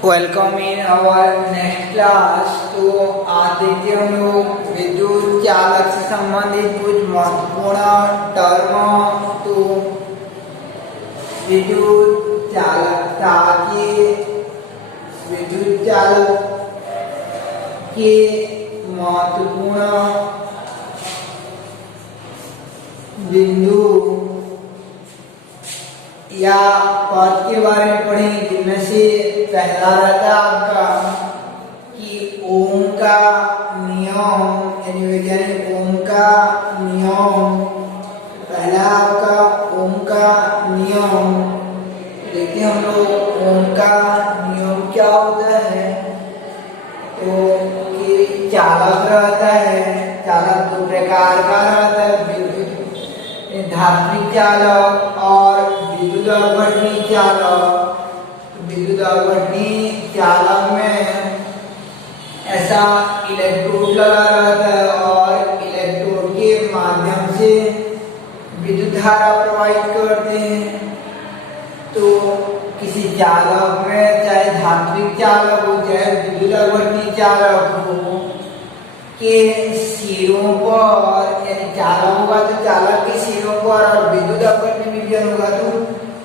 Welcome in our next class. तो आज देखिए हम लोग विद्युत चालक से संबंधित कुछ महत्वपूर्ण टर्म। तो विद्युत चालकता विद्युत चालक के महत्वपूर्ण बिंदु या पद के बारे में पढ़ेंगे, जिनमें से पहला रहता है आपका कि ओम का नियम, यानी वैज्ञानिक ओम का नियम। पहला आपका ओम का नियम। देखते हैं हम लोग ओम का नियम क्या होता है। तो कि चालक रहता है, चालक दो प्रकार का रहता है, विद्युत धात्विक चालक और विद्युत अपवर्तनीय चालक। विद्युत अपवर्तनीय चालक में ऐसा इलेक्ट्रोड लगा रहता है और इलेक्ट्रोड के माध्यम से विद्युत धारा प्रवाहित करते हैं। तो किसी चालक में, चाहे धात्विक चालक हो चाहे विद्युत अपवर्तनीय चालक हो, के सिरों पर, यानी चालक होगा तो चालक के सिरों पर और विद्युत अपवर्तनीय विकिरण होगा तो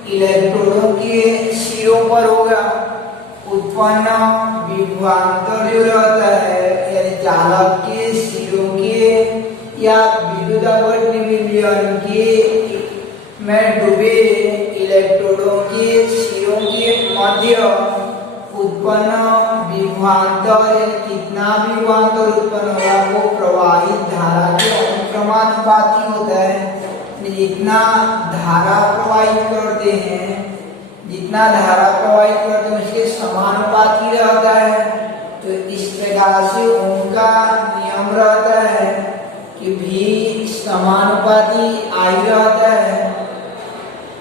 इलेक्ट्रोडों के सिरों पर होगा उत्पन्न विभवांतर जो रहता है, यानी चालक के सिरों के या विद्युत अपवर्तनीय विकिरण के में डूबे इलेक्ट्रोडों के सिरों के मध्य उत्पन्न विभवांतर, कितना विभवांतर उत्पन्न होगा वो प्रवाहित धारा के अनुक्रमानुपाती होता है। जितना धारा प्रवाहित करते हैं, जितना धारा प्रवाहित करते हैं उसके समानुपाती रहता है। तो इस प्रकार से ओम का नियम रहता है कि भी समानुपाती आई रहता है।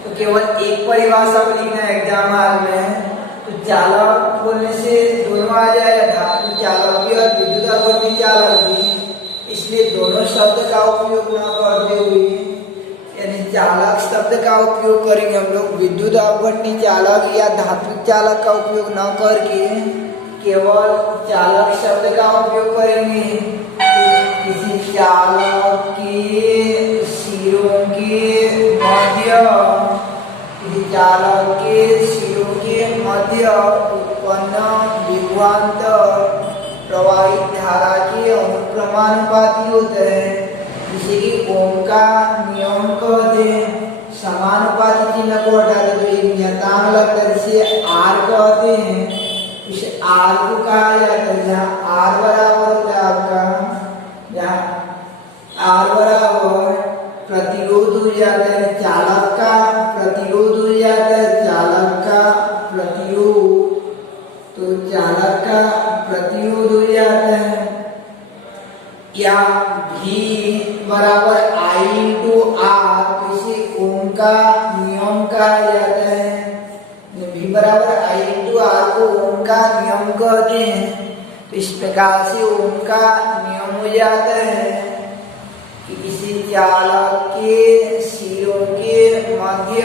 तो केवल एक परिभाषा को लिखना है एग्जाम हाल में। तो चालक बोलने से दोनों आ जाएगा, धात्विक चालक भी और विद्युत अपवर्तनीय चालक भी। इसलिए दोनों शब्द का उपयोग न करते हुए, यानी चालक शब्द का उपयोग करेंगे हम लोग, विद्युत अपवर्तनीय चालक या धात्विक चालक का उपयोग न करके केवल चालक शब्द का उपयोग करेंगे। किसी चालक के सिरों के मध्य, चालक के सिरों के मध्य उत्पन्न विभवांतर प्रवाहित धारा के अनुक्रमानुपाती होते हैं, जिसे कि ओम का नियम कहते हैं। समानुपाती चिन्ह को हटा दे तो एक नियतांक लगता है जिसे आर कहते हैं। इस आर को कहा जाता है जहाँ आर बराबर होता है आपका, जहाँ आर बराबर प्रतिरोध हो जाता है, चालक का प्रतिरोध हो जाता है, चालक का प्रतिरोध, तो चालक का प्रतिरोध हो जाता है, या भी बराबर आई इंटू आर, तो इसे ओम का नियम कहा जाता है। भी बराबर आई इंटू आर को ओम का नियम कहते हैं। तो इस प्रकार से ओम का नियम हो जाता है कि किसी चालक के सिरों के मध्य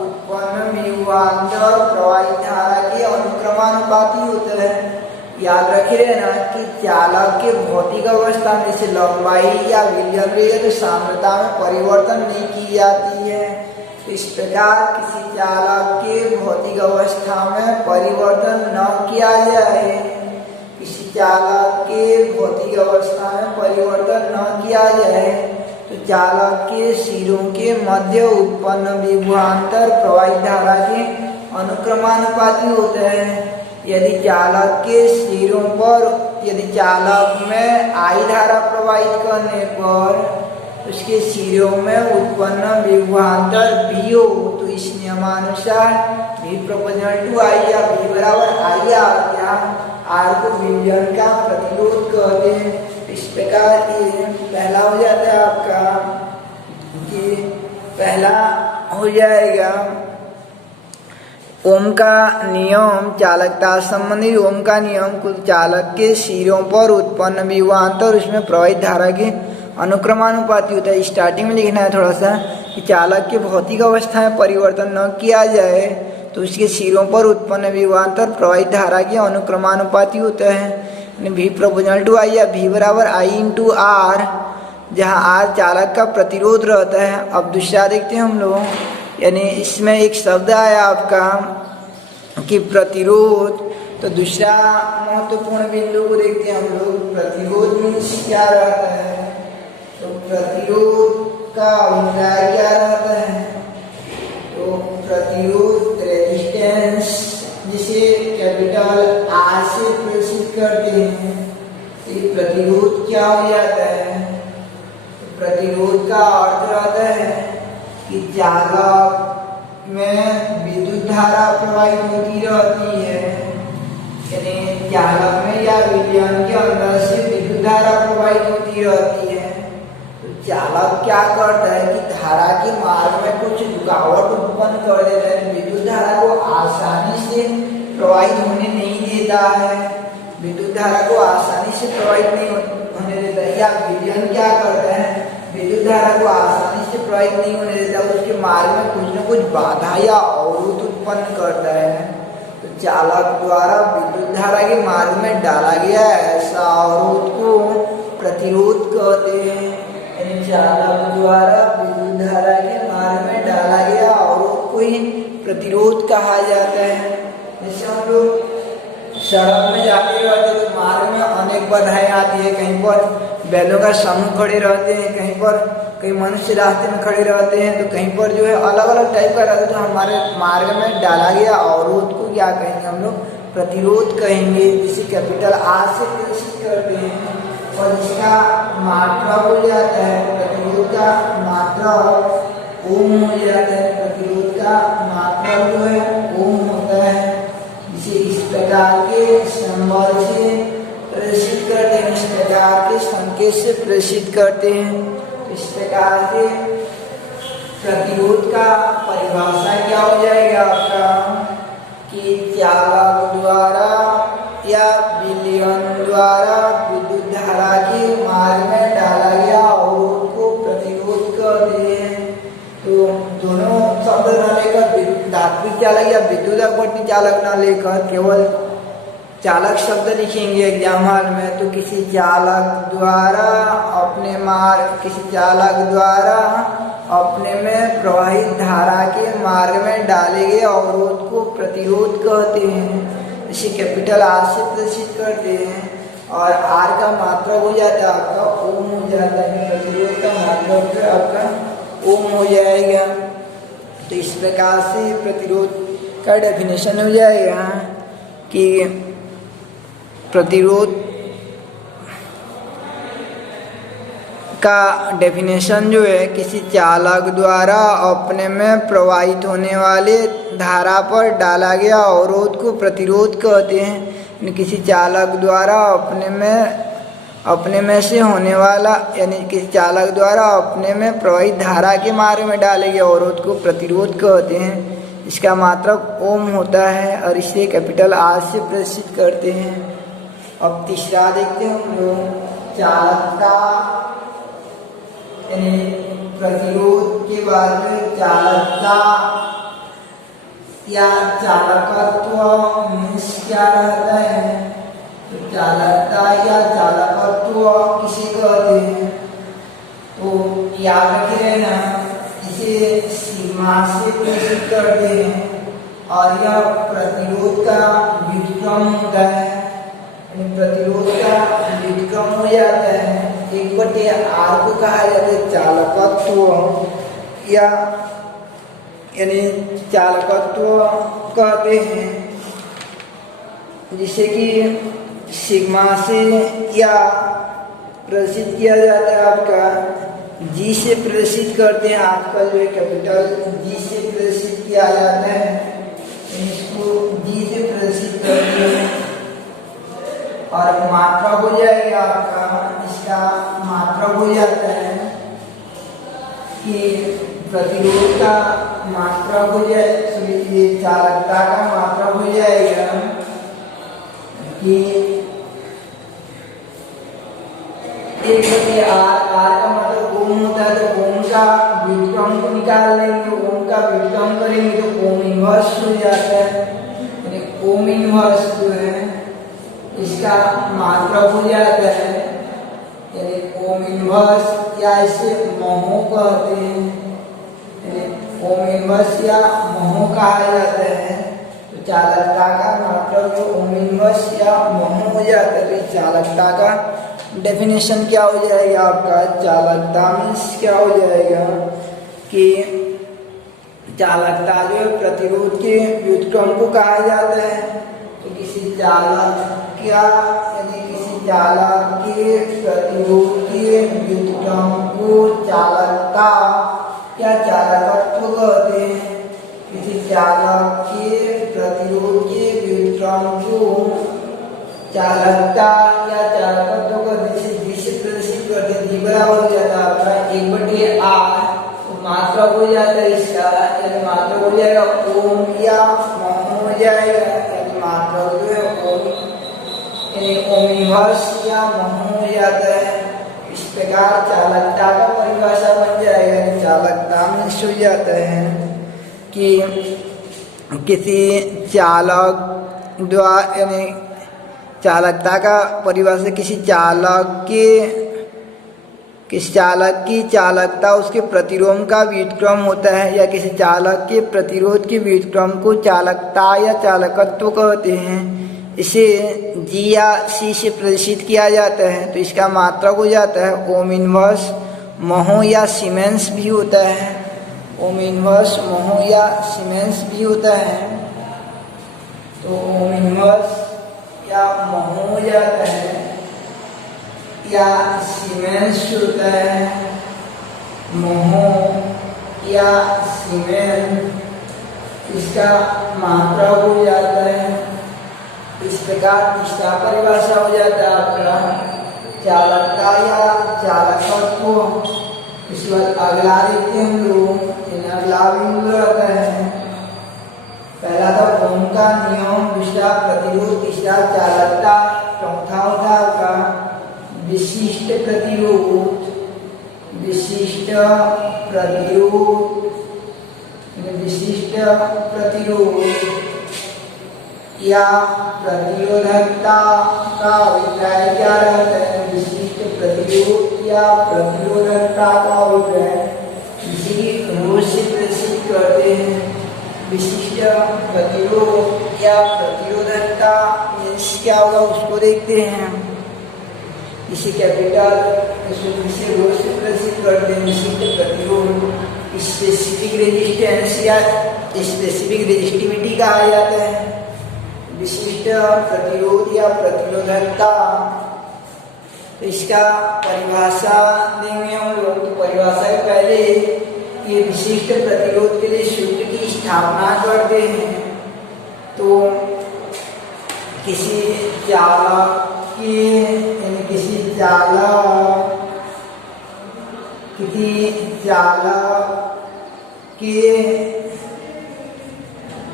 उत्पन्न विभवांतर प्रवाहित धारा के अनुक्रमानुपाती होता है। याद रखे रहना कि चालक के भौतिक अवस्था में से लंबाई या विलयन रही है तो सांद्रता में परिवर्तन नहीं की जाती है। इस प्रकार किसी चालक के भौतिक अवस्था में परिवर्तन न किया जाए, किसी चालक के भौतिक अवस्था में परिवर्तन न किया जाए तो चालक के सिरों के मध्य उत्पन्न विभवांतर प्रवाहित धारा के अनुक्रमानुपाती होते हैं। यदि चालक के सिरों पर, यदि चालक में आई धारा प्रवाहित करने पर उसके सिरों में उत्पन्न विभवांतर भी हो तो इस नियमानुसार V प्रोपोर्शनल टू I या V बराबर I या आर को विलयन का प्रतिरोध कहते हैं। इस प्रकार ये पहला हो जाता है आपका, कि पहला हो जाएगा ओम का नियम चालकता संबंधी। ओम का नियम कुल चालक के सिरों पर उत्पन्न विभवांतर उसमें प्रवाहित धारा के अनुक्रमानुपाती होता है। स्टार्टिंग में लिखना है थोड़ा सा कि चालक के भौतिक अवस्था में परिवर्तन न किया जाए तो उसके सिरों पर उत्पन्न विभवांतर प्रवाहित धारा के अनुक्रमानुपाती होता है। V प्रोपोर्शनल टू आई या V बराबर I इंटू आर, जहाँ आर चालक का प्रतिरोध रहता है। अब दूसरा देखते हैं हम लोग, यानी इसमें एक शब्द आया आपका कि प्रतिरोध। तो दूसरा महत्वपूर्ण बिंदु को देखते हैं हम लोग, प्रतिरोध मीन्स क्या रहता है। तो प्रतिरोध का अभिप्राय क्या रहता है, तो प्रतिरोध रेजिस्टेंस जिसे कैपिटल आर से प्रदर्शित करते हैं, तो ये प्रतिरोध क्या हो जाता है। तो प्रतिरोध का अर्थ रहता है कि चालक में विद्युत धारा प्रवाहित होती रहती है, यानी चालक में या विलयन के अंदर से विद्युत धारा प्रवाहित होती रहती है। तो चालक क्या करता है कि धारा के मार्ग में कुछ रुकावट उत्पन्न कर देता है, विद्युत धारा को आसानी से प्रवाहित होने नहीं देता है, विद्युत धारा को आसानी से प्रवाहित नहीं होने देता है। या विलयन क्या करता है, विद्युत धारा को आसानी से प्रवाहित नहीं होने देता, उसके मार्ग में कुछ न कुछ बाधा या अवरोध उत्पन्न करता है। तो चालक द्वारा विद्युत धारा के मार्ग में डाला गया ऐसा अवरोध को प्रतिरोध कहते हैं। यानी चालक द्वारा विद्युत धारा के मार्ग में डाला गया अवरोध को ही प्रतिरोध कहा जाता है। जैसे हम लोग सड़क में जाते रहते तो मार्ग में अनेक बाधाएं आती है, कहीं पर बैलों का समूह खड़े रहते हैं, कहीं पर कई मनुष्य रास्ते में खड़े रहते हैं, तो कहीं पर जो है अलग अलग टाइप का रहता है। तो हमारे मार्ग में डाला गया अवरोध को क्या कहेंगे हम लोग, प्रतिरोध कहेंगे, जिसे कैपिटल आर से प्रदर्शित करते हैं। और जिसका मात्रा हो जाता है, प्रतिरोध का मात्रा ओम हो जाता है, प्रतिरोध का मात्रा जो है ओम होता है, जिसे इस प्रकार के संबल से प्रदर्शित करते हैं, इस प्रकार के संकेत से प्रदर्शित करते हैं। इस प्रकार से प्रतिरोध का परिभाषा क्या हो जाएगा आपका, कि चालक द्वारा या विलयन द्वारा विद्युत धारा के मार्ग में डाला गया अवरोध को प्रतिरोध कहते हैं। तो दोनों शब्द न लेकर धात्विक चालक या विद्युत अपवर्ती चालक न लेकर केवल चालक शब्द लिखेंगे एग्जाम हॉल में, तो किसी चालक द्वारा अपने में प्रवाहित धारा के मार्ग में डाले गए अवरोध को प्रतिरोध कहते हैं। इसे कैपिटल आर से प्रदर्शित करते हैं। और आर का मात्रा हो जाता है आपका ओम हो जाता है, प्रतिरोध का मात्रा आपका ओम हो जाएगा। तो इस प्रकार से प्रतिरोध का डेफिनेशन हो जाएगा कि प्रतिरोध का डेफिनेशन जो है, किसी चालक द्वारा अपने में प्रवाहित होने वाले धारा पर डाला गया अवरोध को प्रतिरोध कहते हैं। किसी चालक द्वारा अपने में से होने वाला, यानी किसी चालक द्वारा अपने में प्रवाहित धारा के मार्ग में डाले गए अवरोध को प्रतिरोध कहते हैं। इसका मात्रक ओम होता है और इसे कैपिटल आर से प्रदर्शित करते हैं। अब तीसरा देखते हैं हम लोग, चालकता यानी प्रतिरोध के बारे में। चालकता या चालकत्व मीन्स क्या रहता है, तो चालकता या चालकत्व किसे कहते हैं, तो याद रखे रहना, इसे सीमा से प्रदर्शित करते हैं और यह प्रतिरोध का व्युत्क्रम होता है। प्रतिरोध का व्युत्क्रम हो जाता है, 1/r को कहा जाता है चालकत्व या यानी चालकत्व कहते हैं, जिसे कि सिग्मा से या प्रदर्शित किया जाता है आपका जी से प्रदर्शित करते हैं। आपका जो है कैपिटल जी से प्रदर्शित किया जाता है, इसको जी से प्रदर्शित करते हैं। और मात्रा हो जाएगा आपका, इसका मात्रा हो जाता है कि प्रतिरोध का मात्रा हो जाए, ये चालकता का मात्रा हो जाएगा कि 1/r का मतलब ओम होता है, तो ओम का व्युत्क्रम को निकाल लेंगे, ओम का व्युत्क्रम करेंगे तो ओम इनवर्स हो जाता इनवर्स जो है इसका मात्रक हो जाता है, यानी ओम इनवर्स या इसे महो कहते हैं, यानी ओम इनवर्स या महो कहा जाता है। तो चालकता का मात्रक जो ओम इनवर्स या महो हो जाता है। तो इस चालकता का डेफिनेशन क्या हो जाएगा आपका? चालकता मीन्स क्या हो जाएगा कि चालकता जो प्रतिरोध के व्युत्क्रम को कहा जाता है। तो किसी चालक क्या यानी किसी चालक के प्रतिरोध के व्युत्क्रम को चालकता या चालकत्व कहते हैं। किसी चालक के प्रतिरोध के व्युत्क्रम को चालकता या चालकत्व कहते हैं। जिसे प्रदर्शित करते हैं, जी बराबर हो जाता है आपका 1/r, तो मात्रक हो जाता है इसका, यानी मात्रक हो जाएगा ओम या महो हो जाएगा, यानी मात्रक जो है ओम यानी ओम इनवर्स या महो हो जाता है। इस प्रकार चालकता का परिभाषा बन जाएगा, यानी चालकता में हो जाता है कि किसी चालक द्वारा यानी चालकता का परिभाषा किसी चालक की चालकता उसके प्रतिरोध का व्युत्क्रम होता है, या किसी चालक के प्रतिरोध के व्युत्क्रम को चालकता या चालकत्व कहते हैं। इसे जी या सी से प्रदर्शित किया जाता है। तो इसका मात्रक हो जाता है ओम इनवर्स महो या सीमेंस भी होता है। ओम इनवर्स महो या सीमेंस भी होता है। तो ओम इनवर्स या महो हो जाता है या सीमेंस होता है, महो या सीमेंस, इसका मात्रा हो जाता है। इस प्रकार इसका परिभाषा हो जाता है आपका चालकता या चालकत्व। इस बार अगला देखते हैं हम लोग, अगला बिंदु रहता है। पहला था ओम का नियम, दूसरा प्रतिरोध, तीसरा चालकता, चौथा होता आपका विशिष्ट प्रतिरोध। विशिष्ट प्रतिरोध या प्रतिरोधकता का अभिप्राय क्या रहता है? विशिष्ट प्रतिरोध या प्रतिरोधकता का अभिप्राय इसी रोज से प्रदर्शित करते हैं। विशिष्ट प्रतिरोध या प्रतिरोधकता क्या होगा उसको देखते हैं। इसे कैपिटल इसे रोज से प्रदर्शित करते हैं। विशिष्ट प्रतिरोध स्पेसिफिक रेजिस्टेंस या स्पेसिफिक रेजिस्टिविटी कहा जाता है। विशिष्ट प्रतिरोध या प्रतिरोधकता, इसका परिभाषा देंगे हम लोग। तो परिभाषा के पहले ये विशिष्ट प्रतिरोध के लिए सूत्र की स्थापना करते हैं। तो किसी चालक के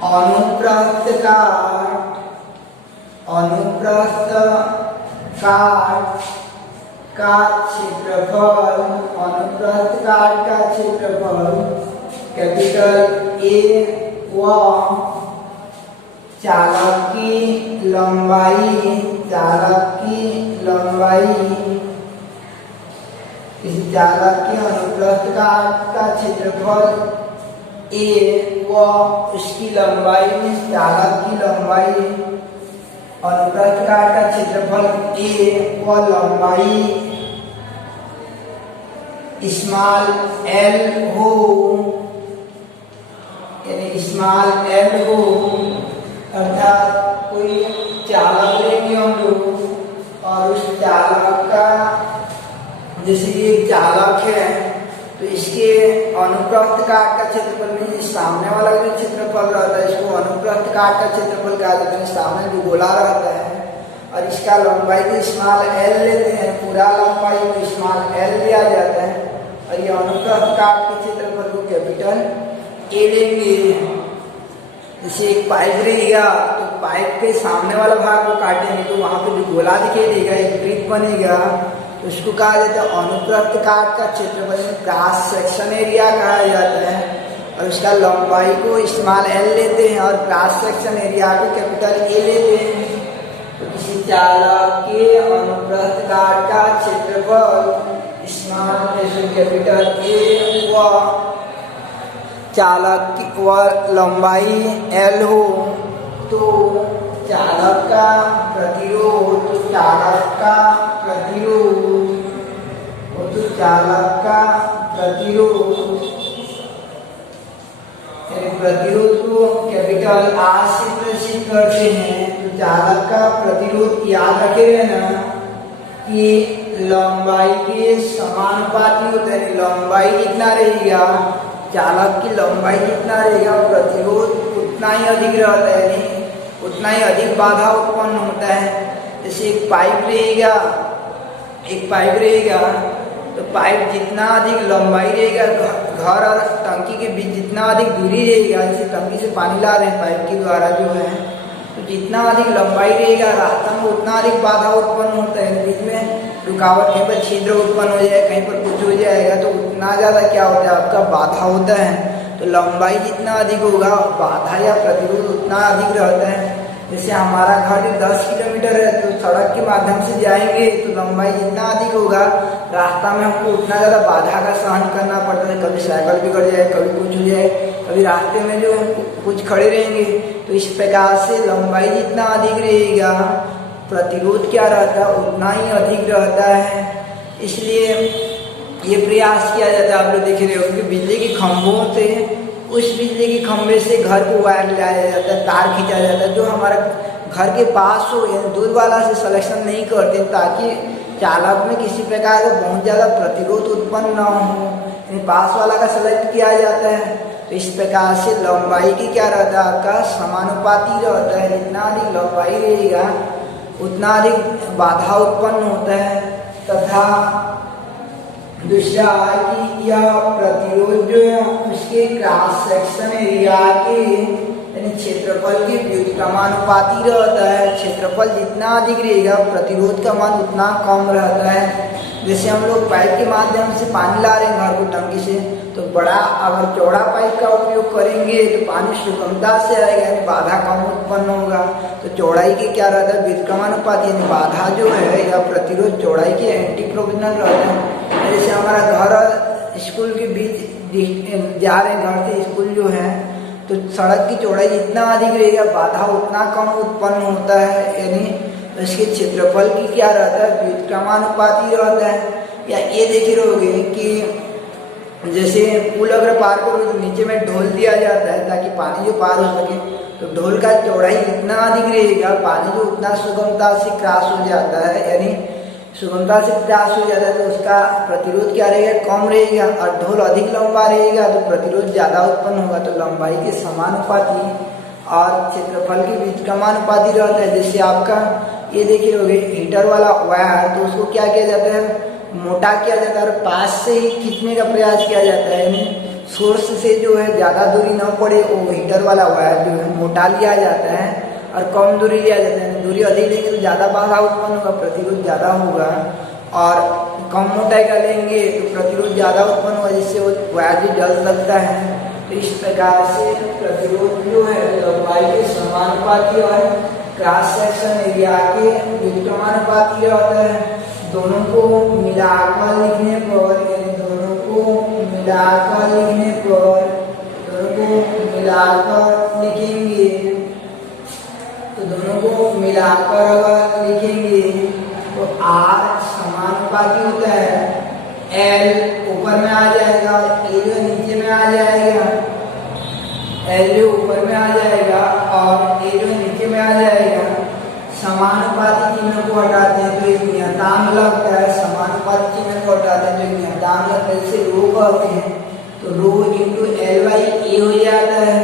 अनुप्रस्थ काट का क्षेत्रफल, अनुप्रस्थ काट का क्षेत्रफल कैपिटल ए व चालक की लंबाई, इस चालक के अनुप्रस्थ काट का क्षेत्रफल ए व उसकी लंबाई में चालक की लंबाई, अनुप्रस्थ काट का क्षेत्रफल ए व लंबाई स्मॉल एल हो, यानी स्मॉल एल हो, अर्थात कोई चालक लेंगे हम लोग और उस चालक का जैसे ये चालक है तो इसके अनुप्रस्थ काट का क्षेत्रफल में सामने वाला जो क्षेत्रफल रहता है इसको अनुप्रस्थ काट का क्षेत्रफल कहा जाता है। सामने जो गोला रहता है और इसका लंबाई को स्मॉल एल लेते हैं, पूरा लंबाई को स्मॉल एल लिया जाता है और ये अनुप्रस्थ काट के क्षेत्रफल को कैपिटल ए लेंगे। जैसे एक पाइप रहेगा तो पाइप के सामने वाला भाग को काटेंगे तो वहां पे जो गोला दिखाई देगा, एक वृत्त बनेगा, तो उसको कहा जाता है अनुप्रस्थ काट का क्षेत्रफल, क्रॉस सेक्शन एरिया कहा जाता है। और उसका लंबाई को स्मॉल एल लेते हैं और क्रॉस सेक्शन एरिया को कैपिटल ए लेते हैं। तो किसी चालक के अनुप्रस्थ काट का क्षेत्रफल स्मॉल कैपिटल ए व चालक की व लंबाई एल हो तो चालक का प्रतिरोध प्रतिरोध को कैपिटल आर से प्रदर्शित करते हैं। तो चालक का प्रतिरोध याद रखेंगे ना कि लंबाई के समानुपाती होता है। लंबाई कितना रहेगा, चालक की लंबाई कितना रहेगा, प्रतिरोध उतना ही अधिक रहता है, यानी उतना ही अधिक बाधा उत्पन्न होता है। जैसे एक पाइप रहेगा तो पाइप जितना अधिक लंबाई रहेगा, घर और टंकी के बीच जितना अधिक दूरी रहेगा, जैसे टंकी से पानी ला रहे हैं पाइप के द्वारा जो है, तो जितना अधिक लंबाई रहेगा रास्ता में उतना अधिक बाधा उत्पन्न होता है। बीच में रुकावट, कहीं पर छिद्र उत्पन्न हो जाए, कहीं पर कुछ हो जाएगा तो उतना ज़्यादा क्या होता है, आपका बाधा होता है। तो लंबाई जितना अधिक होगा बाधा या प्रतिरोध उतना अधिक रहता है। जैसे हमारा घर 10 किलोमीटर है तो सड़क के माध्यम से जाएंगे तो लंबाई जितना अधिक होगा रास्ता में हमको उतना ज़्यादा बाधा का सहन करना पड़ता है। कभी साइकिल बिगड़ जाए, कभी कुछ हो जाए, कभी रास्ते में जो कुछ खड़े रहेंगे। तो इस प्रकार से लंबाई जितना अधिक रहेगा प्रतिरोध क्या रहता है उतना ही अधिक रहता है। इसलिए ये प्रयास किया जाता है, आप लोग देख रहे हो कि बिजली के खंभों से, उस बिजली के खंभे से घर को वायर लाया जाता है, तार खींचा जाता है जो हमारा घर के पास हो, यानी दूर वाला से सिलेक्शन नहीं करते ताकि चालक में किसी प्रकार का बहुत ज़्यादा प्रतिरोध उत्पन्न न हो, पास वाला का सेलेक्ट किया जाता है। तो इस प्रकार से लंबाई की क्या रहता है, आपका समानुपाती रहता है। जितना अधिक लंबाई रहेगा उतना अधिक बाधा उत्पन्न होता है। तथा दूसरा कि यह प्रतिरोध जो है उसके क्रॉस सेक्शन एरिया के यानी क्षेत्रफल के व्युत्क्रमानुपाती रहता है। क्षेत्रफल जितना अधिक रहेगा प्रतिरोध का मान उतना कम रहता है। जैसे हम लोग पाइप के माध्यम से पानी ला रहे हैं घर को टंकी से, तो बड़ा अगर चौड़ा पाइप का उपयोग करेंगे तो पानी सुगमता से आएगा, यानी बाधा कम उत्पन्न होगा। तो चौड़ाई के क्या रहता है, व्युत्क्रमानुपाती, यानी बाधा जो है या प्रतिरोध चौड़ाई के एंटी प्रोपोर्शनल रहता है। जैसे हमारा घर और स्कूल के बीच जा रहे हैं, घर से स्कूल जो है, तो सड़क की चौड़ाई जितना अधिक रहेगा बाधा उतना कम उत्पन्न होता है, यानी इसके क्षेत्रफल की क्या रहता है, व्युत्क्रमानुपाती रहता है। या ये देखे रहोगे कि जैसे पुल अगर पार करो तो नीचे में ढोल दिया जाता है ताकि पानी जो पार हो सके, तो ढोल का चौड़ाई जितना अधिक रहेगा पानी जो उतना सुगमता से क्रॉस हो जाता है, यानी सुगमता से क्रॉस हो जाता है तो उसका प्रतिरोध क्या रहेगा, कम रहेगा। और ढोल अधिक लंबा रहेगा तो प्रतिरोध ज़्यादा उत्पन्न होगा। तो लंबाई के समानुपाती और क्षेत्रफल के व्युत्क्रमानुपाती रहता है। जैसे आपका ये देखिए होगे हीटर वाला वायर, तो उसको क्या किया जाता है, मोटा किया जाता है और पास से ही खींचने का प्रयास किया जाता है, यानी सोर्स से जो है ज़्यादा दूरी न पड़े वो हीटर वाला वायर जो है मोटा लिया जाता है और कम दूरी लिया जाता है। दूरी अधिक लेंगे तो ज़्यादा बाधा उत्पन्न होगा, प्रतिरोध ज़्यादा होगा, और कम मोटाई का लेंगे तो प्रतिरोध ज़्यादा उत्पन्न होगा, जिससे वो वायर भी जल सकता है। तो इस प्रकार से प्रतिरोध जो है लंबाई के समानुपाती और क्रॉस सेक्शन एरिया के व्युत्क्रमानुपाती रहता है। दोनों को मिलाकर लिखने पर, यानी दोनों को मिलाकर लिखेंगे, तो दोनों को मिलाकर अगर लिखेंगे तो आर समानुपाती होता है, एल ऊपर में आ जाएगा, ए जो नीचे में आ जाएगा, एल जो ऊपर में आ जाएगा और ए जो नीचे में आ जाएगा। समानुपाती चिन्ह को हटाते हैं तो एक नियतांक लगता है, समानुपाती चिन्ह को हटाते हैं तो एक नियतांक लगता है, जिसे रो कहते हैं। तो रो इंटू एल बाई ए हो जाता है,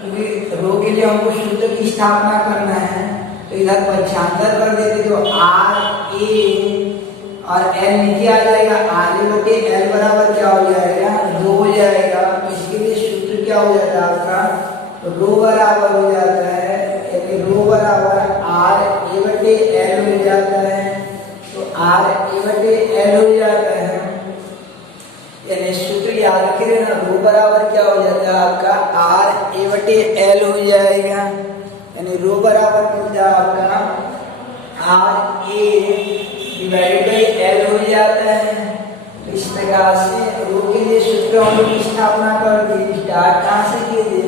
क्योंकि रो के लिए हमको सूत्र की स्थापना करना है। तो इधर पक्षांतर कर देते तो आर ए और एल नीचे आ जाएगा, आर ए बटे एल बराबर क्या हो जाएगा, रो हो जाएगा। तो इसके लिए सूत्र क्या हो जाता है आपका, तो रो बराबर हो जाता है, यानी रो बराबर आर ए बटे एल हो जाता है। तो आर ए बटे एल हो जाता है, यानी सूत्र याद करें ना, रो बराबर क्या हो जाता है आपका आर ए बटे एल हो जाएगा, यानी रो बराबर हो जाएगा आपका R A divided by L हो जाता है। इस प्रकार से रो के लिए सूत्र हम लोग की स्थापना कर दी। स्टार्ट कहाँ से किए थे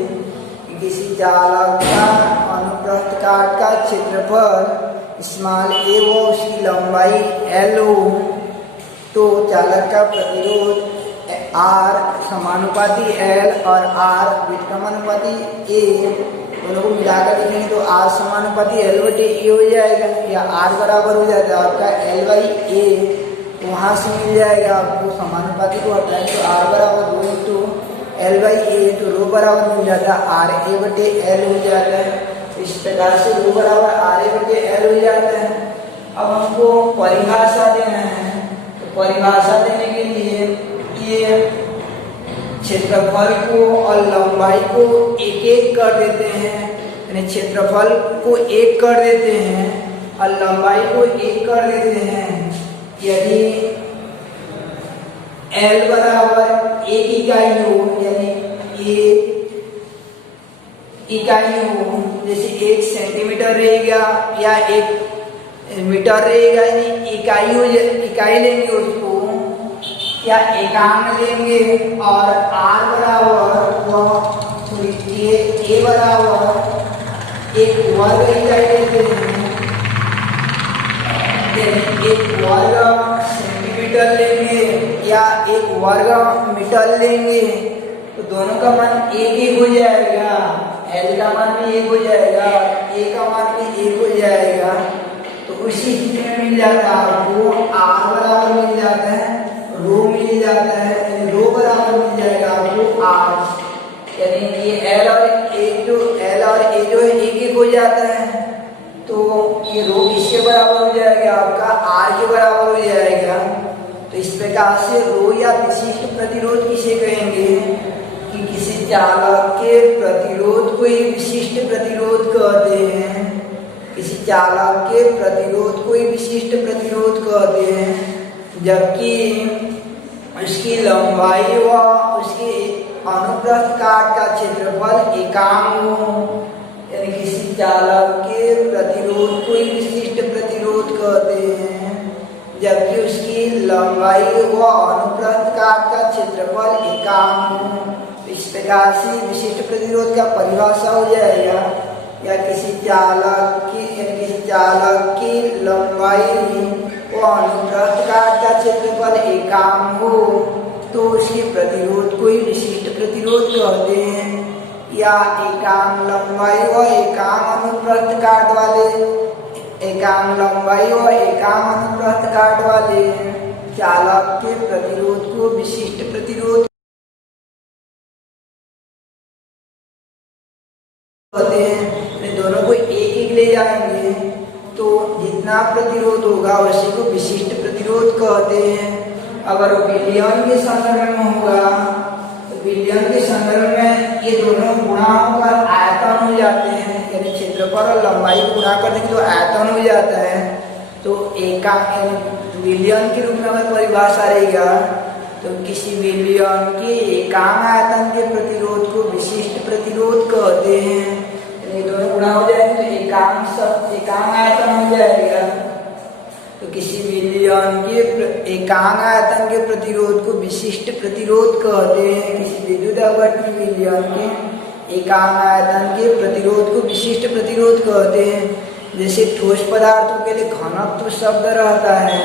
कि किसी चालक का अनुप्रस्थ काट का क्षेत्रफल स्मॉल ए वो उसकी लंबाई एल हो, तो चालक का प्रतिरोध आर समानुपाती एल और आर व्युत्क्रमानुपाती ए दोनों को मिलाकर लिखेंगे तो आर समानुपाती एल बटे ए हो जाएगा, या आर बराबर हो जाता है आपका एल बाई ए, वहाँ से मिल जाएगा आपको समानुपाती को हटाएं तो आर बराबर रो इंटू एल बाई ए, तो रो बराबर मिल जाता है आर ए बटे एल हो जाता है। इस प्रकार से रो बराबर आर ए बटे एल हो जाता है। अब हमको परिभाषा देना है, तो परिभाषा देने के लिए ये क्षेत्रफल को और लंबाई को एक एक कर देते हैं, यानी क्षेत्रफल को एक कर देते हैं और लंबाई को एक कर देते हैं। यदि L बराबर एक इकाई हो, यानी एक इकाई हो, जैसे 1 सेंटीमीटर रहेगा या 1 मीटर रहेगा, यानी इकाई हो, इकाई लेंगे उसको या एकांक लेंगे, और R बराबर ए बराबर एक वर्ग इकाई लेते हैं, एक वर्ग सेंटीमीटर लेंगे या एक वर्ग मीटर लेंगे, तो दोनों का मान एक ही हो जाएगा। L का मान भी एक हो जाएगा, A का मान भी एक हो जाएगा। तो उसी स्थिति में मिल जाता है आपको R बराबर मिल जाता है, रो मिल जाता है, रो बराबर मिल जाएगा आपको R, यानी ये L और A जो है एक एक हो जाता है, तो ये रो किसके बराबर हो जाएगा आपका R के बराबर हो जाएगा। तो इस प्रकार से रो या विशिष्ट प्रतिरोध किसे कहेंगे कि किसी चालक के प्रतिरोध को ही विशिष्ट प्रतिरोध कहते हैं, किसी चालक के प्रतिरोध को ही विशिष्ट प्रतिरोध कहते हैं, जबकि उसकी लंबाई व उसके अनुप्रस्थ काट का क्षेत्रफल एकांक हो, यानी किसी चालक के प्रतिरोध को ही विशिष्ट प्रतिरोध कहते हैं, जबकि उसकी लंबाई व अनुप्रस्थ काट का क्षेत्रफल एकांक हो। इस प्रकार से विशिष्ट प्रतिरोध का परिभाषा हो जाएगा, या किसी चालक की लंबाई व अनुप्रस्थ काट का क्षेत्रफल एकांक हो, तो उसके प्रतिरोध को ही विशिष्ट प्रतिरोध कहते हैं, या एकांक लंबाई व एकांक अनुप्रस्थ काट वाले चालक के प्रतिरोध को विशिष्ट प्रतिरोध कहते हैं। दोनों को एक एक ले जाएंगे तो जितना प्रतिरोध होगा उसी को विशिष्ट प्रतिरोध कहते हैं। अगर विलयन के संदर्भ में होगा तो विलयन के संदर्भ में ये दोनों गुणा होकर आयतन हो जाते हैं, यानी क्षेत्रफल और लंबाई गुणा कर देंगे तो आयतन हो जाता है। तो विलयन के रूप में अगर परिभाषा रहेगा तो किसी विलयन के एकांक आयतन के प्रतिरोध को विशिष्ट प्रतिरोध कहते हैं। ये दोनों गुणा हो जाएंगे तो एकांक आयतन हो जाएगा। तो किसी विलयन के एकांक आयतन के प्रतिरोध को विशिष्ट प्रतिरोध कहते हैं। किसी विद्युत अपवर्तन विलयन के एकांक आयतन के प्रतिरोध को विशिष्ट प्रतिरोध कहते हैं। जैसे ठोस पदार्थों के लिए घनत्व शब्द रहता है,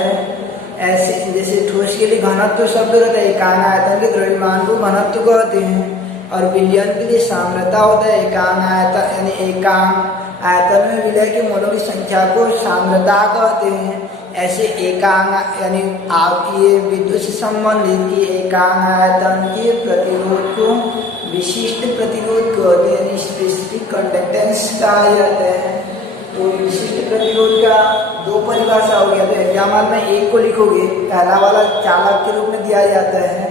ऐसे जैसे ठोस के लिए घनत्व शब्द रहता है, एकांक आयतन के द्रव्यमान को घनत्व कहते हैं, और विलयन के लिए सांद्रता होता है एकांक आयतन, यानी एकांक आयतन में विलय के मोलों की संख्या को सांद्रता कहते हैं। ऐसे एकांक यानी आप ये विद्युत से संबंधित की एकांक आयतन के प्रतिरोध को विशिष्ट प्रतिरोध कहते हैं, यानी स्पेसिफिक कंडक्टेंस कहा जाता है। तो विशिष्ट प्रतिरोध का दो परिभाषा हो गया। तो एग्जाम्पल में एक को लिखोगे, पहला वाला चालक के रूप में दिया जाता है।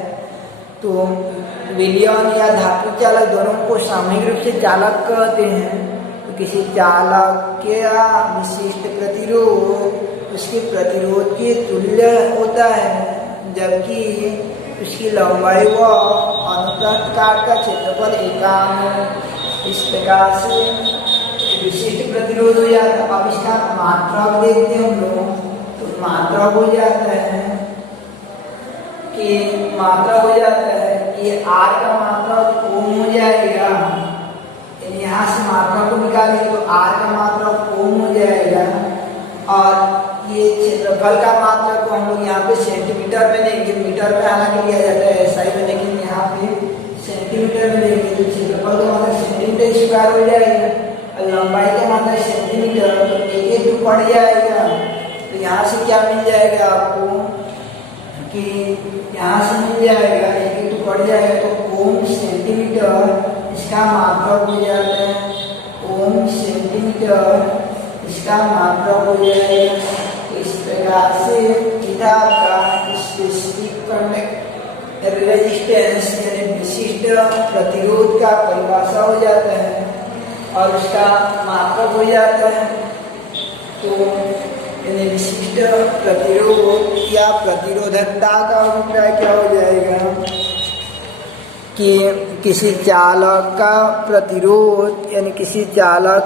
तो विलयन या धातु चालक दोनों को सामूहिक रूप से चालक कहते हैं। तो किसी चालक के विशिष्ट प्रतिरोध उसके प्रतिरोध के तुल्य होता है, जबकि उसकी लंबाई व अनुप्रस्थ काट का क्षेत्रफल एकांग हो। इस प्रकार से विशिष्ट प्रतिरोध हो जाता है। अब इसका मात्रक देखते हैं हम लोग, तो मात्रक हो जाता है कि आर का मात्रक ओम हो जाएगा। यहाँ से मात्रक को निकालेंगे तो आर का मात्रक ओम हो जाएगा, और ये क्षेत्रफल का मात्रक को हम लोग यहाँ पे सेंटीमीटर में लेंगे। मीटर में हालांकि लिया जाता है ऐसा ही, लेकिन यहाँ पे सेंटीमीटर में लेंगे तो क्षेत्रफल का मात्रक सेंटीमीटर स्क्वायर हो जाएगा, और लंबाई का मात्रक सेंटीमीटर, तो एक तो पड़ जाएगा। तो यहाँ से क्या मिल जाएगा आपको कि यहाँ से मिल जाएगा एक तो पड़ जाएगा, तो ओम सेंटीमीटर इसका मात्रक हो जाता है। ओम सेंटीमीटर इसका मात्रक हो जाएगा। इस प्रकार से इधर का स्पेसिफिक रेजिस्टेंस यानी विशिष्ट प्रतिरोध का परिभाषा हो जाता है और उसका मात्रक हो जाता है। तो यानी विशिष्ट प्रतिरोध या प्रतिरोधकता का अभिप्राय क्या हो जाएगा कि किसी चालक का प्रतिरोध यानी किसी चालक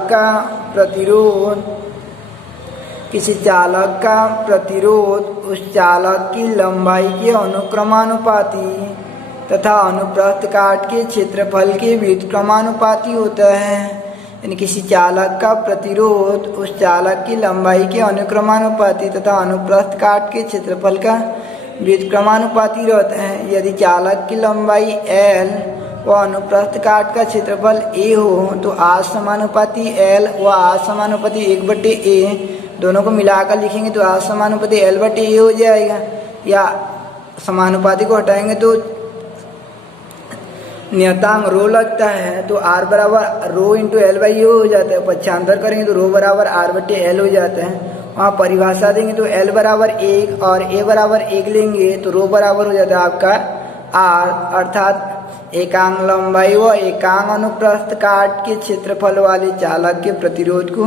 का प्रतिरोध उस चालक की लंबाई के अनुक्रमानुपाती तथा अनुप्रस्थ काट के क्षेत्रफल के व्युत्क्रमानुपाती होता है। यानी किसी चालक का प्रतिरोध उस चालक की लंबाई के अनुक्रमानुपाती तथा अनुप्रस्थ काट के क्षेत्रफल का व्युत्क्रमानुपाती रहता है। यदि चालक की लंबाई L व अनुप्रस्थ काट का क्षेत्रफल A हो तो आर समानुपाती L व आर समानुपाती 1/A दोनों को मिलाकर लिखेंगे तो आर समानुपाती L/A हो जाएगा, या समानुपाती को हटाएंगे तो नियतांक रो लगता है, तो R बराबर रो इंटू L/A हो जाता है। पक्षांतर करेंगे तो रो बराबर R/L हो जाता है। वहाँ परिभाषा देंगे तो L बराबर 1 और A बराबर 1 लेंगे तो रो बराबर हो जाता है आपका R, अर्थात एकांक लंबाई व एकांक अनुप्रस्थ काट के क्षेत्रफल वाले चालक के प्रतिरोध को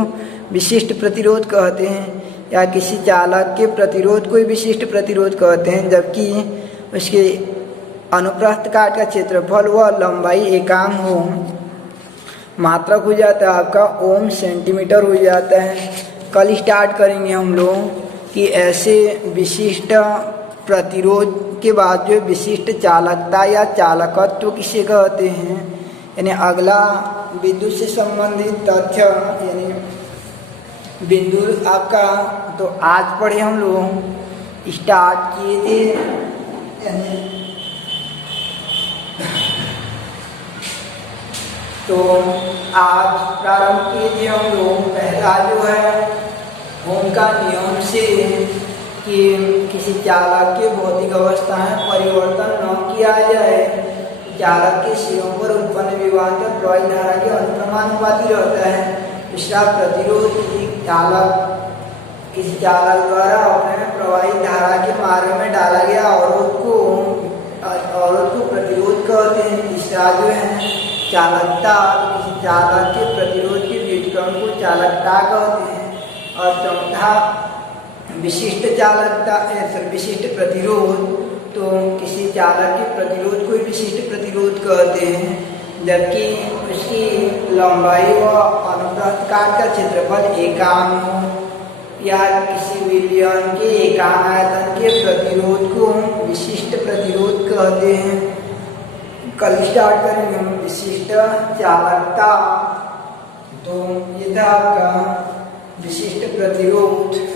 विशिष्ट प्रतिरोध कहते हैं, या किसी चालक के प्रतिरोध को विशिष्ट प्रतिरोध कहते हैं, जबकि उसके अनुप्रस्थ काट का क्षेत्रफल व लंबाई एकांक हो। मात्रक हो जाता है आपका ओम सेंटीमीटर हो जाता है। कल स्टार्ट करेंगे हम लोग कि ऐसे विशिष्ट प्रतिरोध के बाद जो विशिष्ट चालकता या चालकत्व किसे कहते हैं। यानी अगला विद्युत से संबंधित तथ्य यानी बिंदु आपका तो आज पढ़े हम लोग स्टार्ट किए थे, यानी तो आज प्रारंभ किए थे हम लोग पहला जो है ओम का नियम से कि किसी चालक के भौतिक अवस्था में परिवर्तन न किया जाए। चालक के सिरों पर उत्पन्न विभवांतर प्रवाही धारा के अनुक्रमानुपाती रहता है। दूसरा प्रतिरोध किसी चालक द्वारा अपने प्रवाही धारा के मार्ग में डाला गया अवरोध को प्रतिरोध कहते हैं। तीसरा जो है चालकता, किसी चालक के प्रतिरोध के व्युत्क्रम को चालकता कहते हैं। और चौथा विशिष्ट विशिष्ट प्रतिरोध, तो किसी चालक के प्रतिरोध को विशिष्ट प्रतिरोध कहते हैं, जबकि उसकी लंबाई व अनुप्रस्थ काट का क्षेत्रफल एकांक हो, या किसी विलयन के एकांक आयतन के प्रतिरोध को विशिष्ट प्रतिरोध कहते हैं। कल स्टार्ट करेंगे हम विशिष्ट चालकता। तो ये था आपका विशिष्ट प्रतिरोध।